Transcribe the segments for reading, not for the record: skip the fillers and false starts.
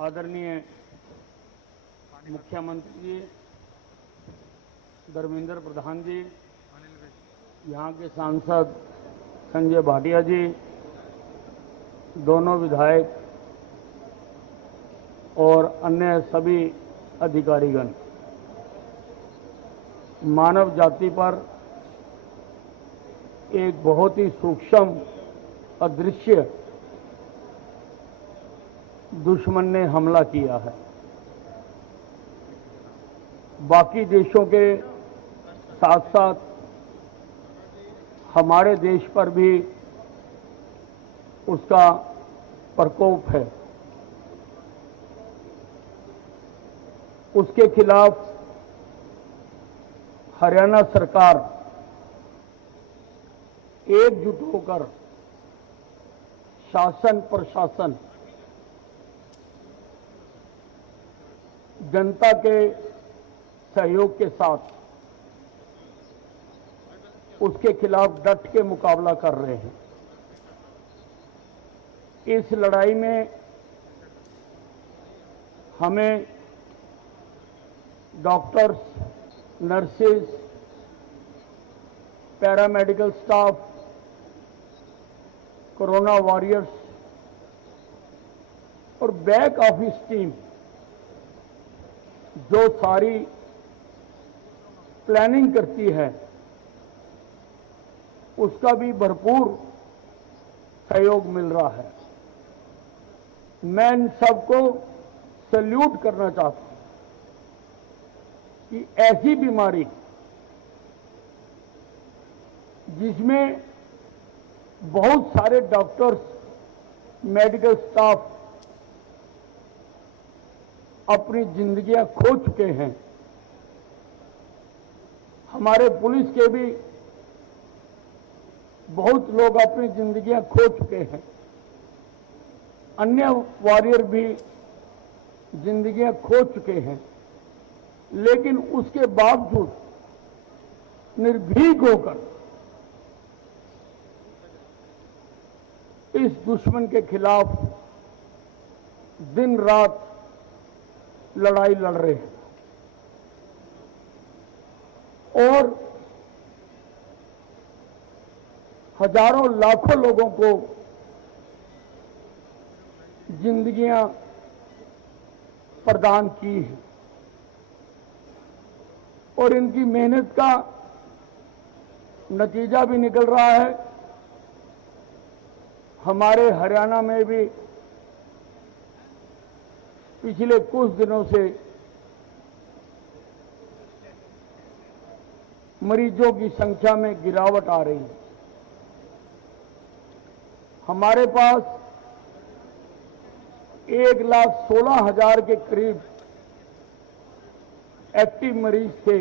आदरणीय मुख्यमंत्री जी, धर्मेंद्र प्रधान जी, यहाँ के सांसद संजय भाटिया जी, दोनों विधायक और अन्य सभी अधिकारीगण, मानव जाति पर एक बहुत ही सूक्ष्म अदृश्य दुश्मन ने हमला किया है। बाकी देशों के साथ साथ हमारे देश पर भी उसका प्रकोप है। उसके खिलाफ हरियाणा सरकार एकजुट होकर शासन प्रशासन जनता के सहयोग के साथ उसके खिलाफ डट के मुकाबला कर रहे हैं। इस लड़ाई में हमें doctors, nurses, paramedical staff, corona warriors और बैक ऑफिस टीम जो सारी प्लानिंग करती है, उसका भी भरपूर सहयोग मिल रहा है। मैं इन सबको सैल्यूट करना चाहता हूं कि ऐसी बीमारी जिसमें बहुत सारे डॉक्टर्स, मेडिकल स्टाफ अपनी जिंदगियां खो चुके हैं, हमारे पुलिस के भी बहुत लोग अपनी जिंदगियां खो चुके हैं, अन्य वॉरियर भी जिंदगियां खो चुके हैं, लेकिन उसके बावजूद निर्भीक होकर इस दुश्मन के खिलाफ दिन रात लड़ाई लड़ रहे हैं और हजारों लाखों लोगों को जिंदगियां प्रदान की है और इनकी मेहनत का नतीजा भी निकल रहा है। हमारे हरियाणा में भी पिछले कुछ दिनों से मरीजों की संख्या में गिरावट आ रही है। हमारे पास 1,16,000 के करीब एक्टिव मरीज थे,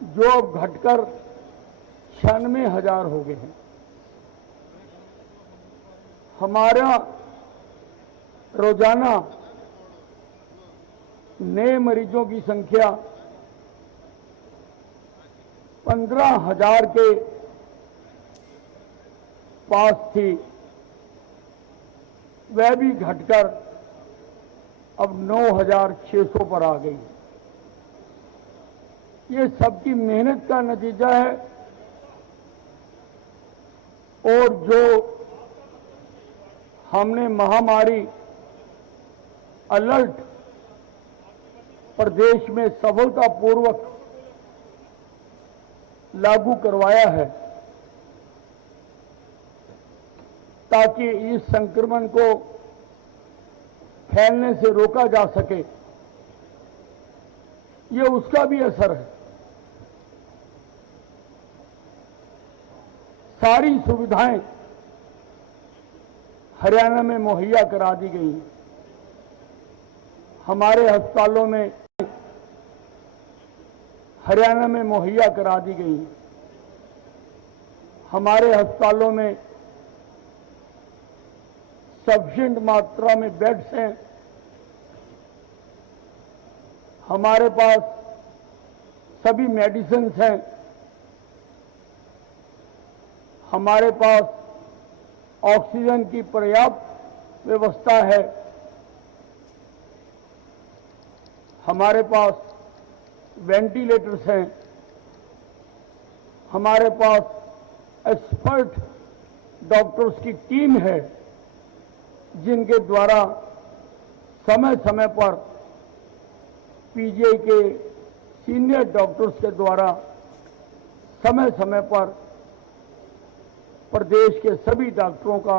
जो अब घटकर 96,000 हो गए हैं। हमारा रोजाना नए मरीजों की संख्या 15,000 के पास थी, वह भी घटकर अब 9,600 पर आ गई। ये सबकी मेहनत का नतीजा है और जो हमने महामारी अलर्ट प्रदेश में सफलतापूर्वक लागू करवाया है, ताकि इस संक्रमण को फैलने से रोका जा सके, ये उसका भी असर है। सारी सुविधाएं हरियाणा में मुहैया करा दी गई हैं। हमारे अस्पतालों में हरियाणा में मुहैया करा दी गई हैं। हमारे अस्पतालों में सफिशिएंट मात्रा में बेड्स हैं। हमारे पास सभी मेडिसिन हैं। हमारे पास ऑक्सीजन की पर्याप्त व्यवस्था है। हमारे पास वेंटिलेटर्स हैं, हमारे पास एक्सपर्ट डॉक्टर्स की टीम है, जिनके द्वारा समय समय पर पीजीआई के सीनियर डॉक्टर्स के द्वारा समय समय पर प्रदेश के सभी डॉक्टरों का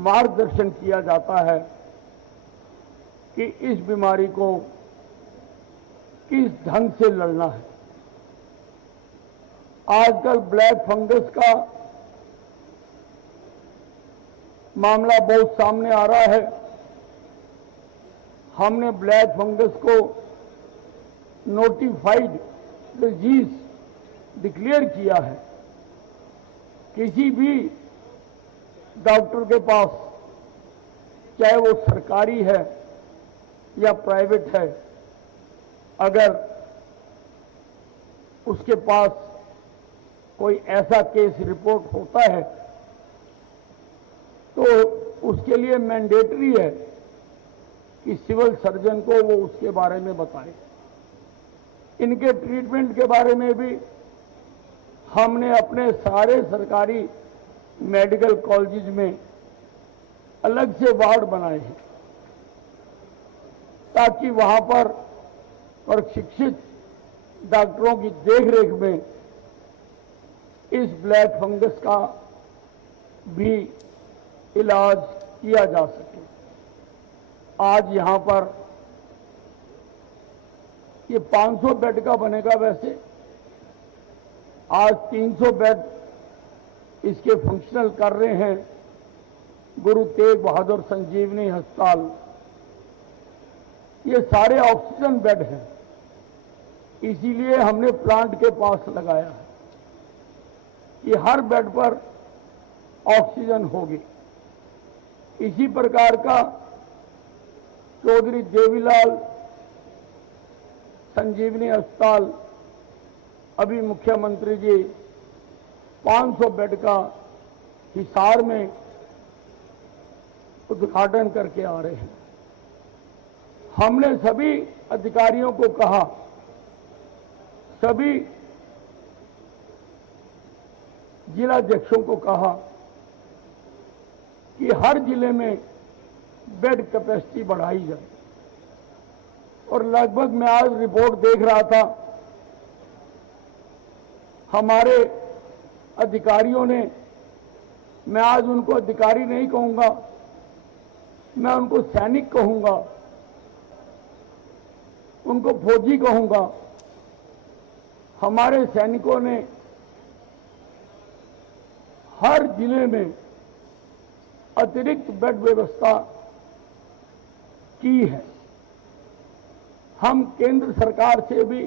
मार्गदर्शन किया जाता है कि इस बीमारी को किस ढंग से लड़ना है। आजकल ब्लैक फंगस का मामला बहुत सामने आ रहा है। हमने ब्लैक फंगस को नोटिफाइड डिजीज डिक्लेयर किया है। किसी भी डॉक्टर के पास, चाहे वो सरकारी है या प्राइवेट है, अगर उसके पास कोई ऐसा केस रिपोर्ट होता है तो उसके लिए मैंडेटरी है कि सिविल सर्जन को वो उसके बारे में बताए। इनके ट्रीटमेंट के बारे में भी हमने अपने सारे सरकारी मेडिकल कॉलेज में अलग से वार्ड बनाए हैं ताकि वहां पर प्रशिक्षित डॉक्टरों की देखरेख में इस ब्लैक फंगस का भी इलाज किया जा सके। आज यहां पर ये 500 बेड का बनेगा। वैसे आज 300 बेड इसके फंक्शनल कर रहे हैं गुरु तेग बहादुर संजीवनी अस्पताल। ये सारे ऑक्सीजन बेड हैं, इसीलिए हमने प्लांट के पास लगाया है कि हर बेड पर ऑक्सीजन होगी। इसी प्रकार का चौधरी देवीलाल संजीवनी अस्पताल अभी मुख्यमंत्री जी 500 बेड का हिसार में उद्घाटन करके आ रहे हैं। हमने सभी अधिकारियों को कहा, सभी जिलाध्यक्षों को कहा कि हर जिले में बेड कैपेसिटी बढ़ाई जाए। और लगभग मैं आज रिपोर्ट देख रहा था, हमारे अधिकारियों ने, मैं आज उनको अधिकारी नहीं कहूंगा, मैं उनको सैनिक कहूंगा, उनको फौजी कहूंगा। हमारे सैनिकों ने हर जिले में अतिरिक्त बेड व्यवस्था की है। हम केंद्र सरकार से भी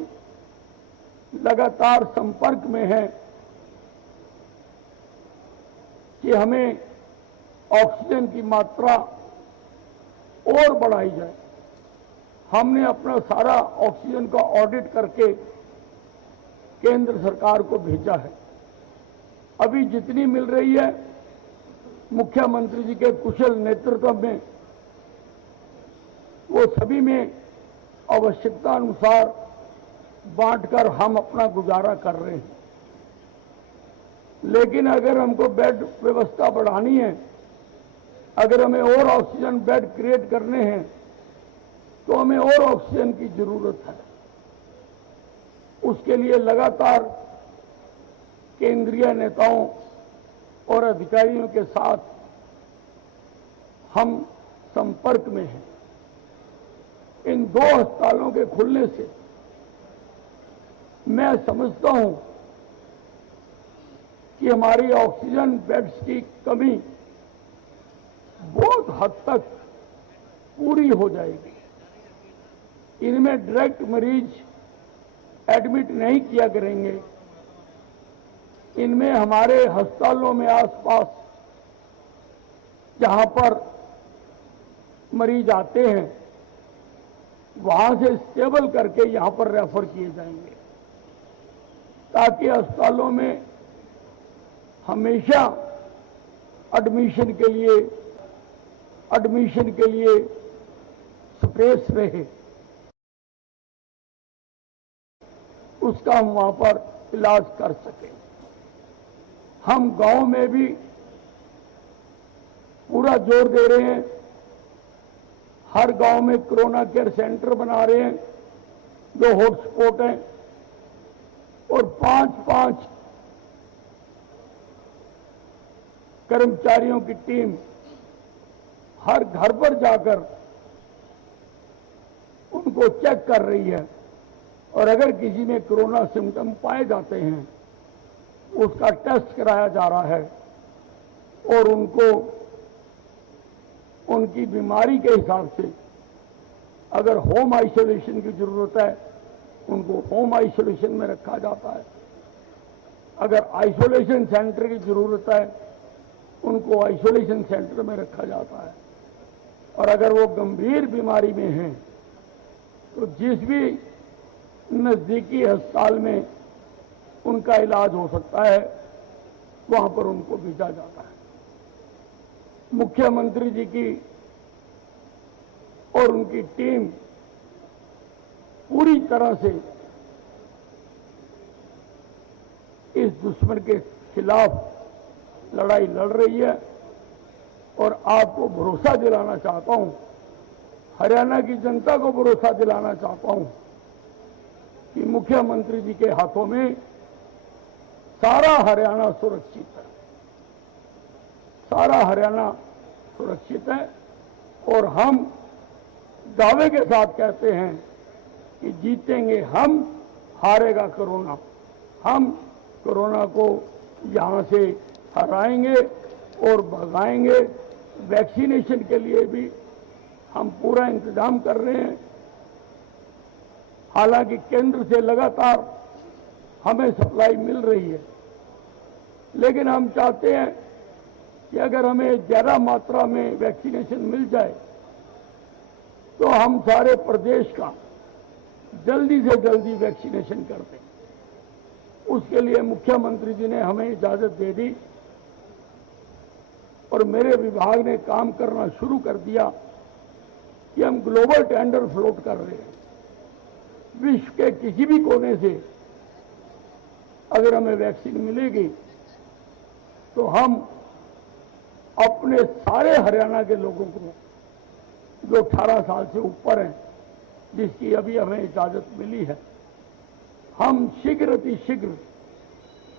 लगातार संपर्क में हैं कि हमें ऑक्सीजन की मात्रा और बढ़ाई जाए। हमने अपना सारा ऑक्सीजन का ऑडिट करके केंद्र सरकार को भेजा है। अभी जितनी मिल रही है मुख्यमंत्री जी के कुशल नेतृत्व में, वो सभी में आवश्यकता अनुसार बांटकर हम अपना गुजारा कर रहे हैं। लेकिन अगर हमको बेड व्यवस्था बढ़ानी है, अगर हमें और ऑक्सीजन बेड क्रिएट करने हैं, तो हमें और ऑक्सीजन की जरूरत है। उसके लिए लगातार केंद्रीय नेताओं और अधिकारियों के साथ हम संपर्क में हैं। इन 2 अस्पतालों के खुलने से मैं समझता हूं कि हमारी ऑक्सीजन बेड्स की कमी बहुत हद तक पूरी हो जाएगी। इनमें डायरेक्ट मरीज एडमिट नहीं किया करेंगे। इनमें हमारे अस्पतालों में आसपास जहां पर मरीज आते हैं, वहां से स्टेबल करके यहां पर रेफर किए जाएंगे, ताकि अस्पतालों में हमेशा एडमिशन के लिए स्पेस रहे। उसका हम वहां पर इलाज कर सकें। हम गांव में भी पूरा जोर दे रहे हैं, हर गांव में कोरोना केयर सेंटर बना रहे हैं जो हॉटस्पॉट हैं, और 5-5 कर्मचारियों की टीम हर घर पर जाकर उनको चेक कर रही है, और अगर किसी में कोरोना सिम्टम पाए जाते हैं उसका टेस्ट कराया जा रहा है, और उनको उनकी बीमारी के हिसाब से अगर होम आइसोलेशन की जरूरत है उनको होम आइसोलेशन में रखा जाता है, अगर आइसोलेशन सेंटर की जरूरत है उनको आइसोलेशन सेंटर में रखा जाता है, और अगर वो गंभीर बीमारी में हैं तो जिस भी नजदीकी अस्पताल में उनका इलाज हो सकता है वहां पर उनको भेजा जाता है। मुख्यमंत्री जी की और उनकी टीम पूरी तरह से इस दुश्मन के खिलाफ लड़ाई लड़ रही है, और आपको भरोसा दिलाना चाहता हूं, हरियाणा की जनता को भरोसा दिलाना चाहता हूं कि मुख्यमंत्री जी के हाथों में सारा हरियाणा सुरक्षित है, सारा हरियाणा सुरक्षित है। और हम दावे के साथ कहते हैं कि जीतेंगे हम, हारेगा कोरोना। हम कोरोना को यहां से हराएंगे और भगाएंगे। वैक्सीनेशन के लिए भी हम पूरा इंतजाम कर रहे हैं, हालांकि केंद्र से लगातार हमें सप्लाई मिल रही है, लेकिन हम चाहते हैं कि अगर हमें ज्यादा मात्रा में वैक्सीनेशन मिल जाए तो हम सारे प्रदेश का जल्दी से जल्दी वैक्सीनेशन कर दें। उसके लिए मुख्यमंत्री जी ने हमें इजाजत दे दी और मेरे विभाग ने काम करना शुरू कर दिया कि हम ग्लोबल टेंडर फ्लोट कर रहे हैं। विश्व के किसी भी कोने से अगर हमें वैक्सीन मिलेगी तो हम अपने सारे हरियाणा के लोगों को जो 18 साल से ऊपर हैं, जिसकी अभी हमें इजाजत मिली है, हम शीघ्र अतिशीघ्र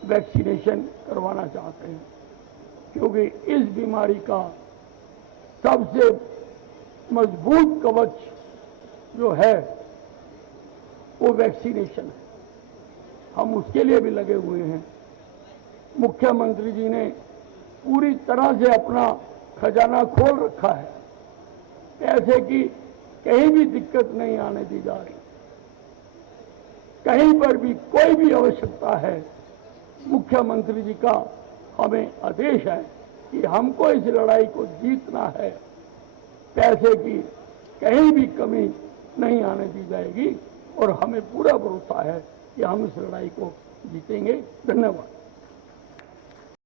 वैक्सीनेशन करवाना चाहते हैं, क्योंकि इस बीमारी का सबसे मजबूत कवच जो है वो वैक्सीनेशन है। हम उसके लिए भी लगे हुए हैं। मुख्यमंत्री जी ने पूरी तरह से अपना खजाना खोल रखा है, ऐसे कि कहीं भी दिक्कत नहीं आने दी जा रही। कहीं पर भी कोई भी आवश्यकता है, मुख्यमंत्री जी का हमें आदेश है कि हमको इस लड़ाई को जीतना है। पैसे की कहीं भी कमी नहीं आने दी जाएगी और हमें पूरा भरोसा है कि हम इस लड़ाई को जीतेंगे। धन्यवाद।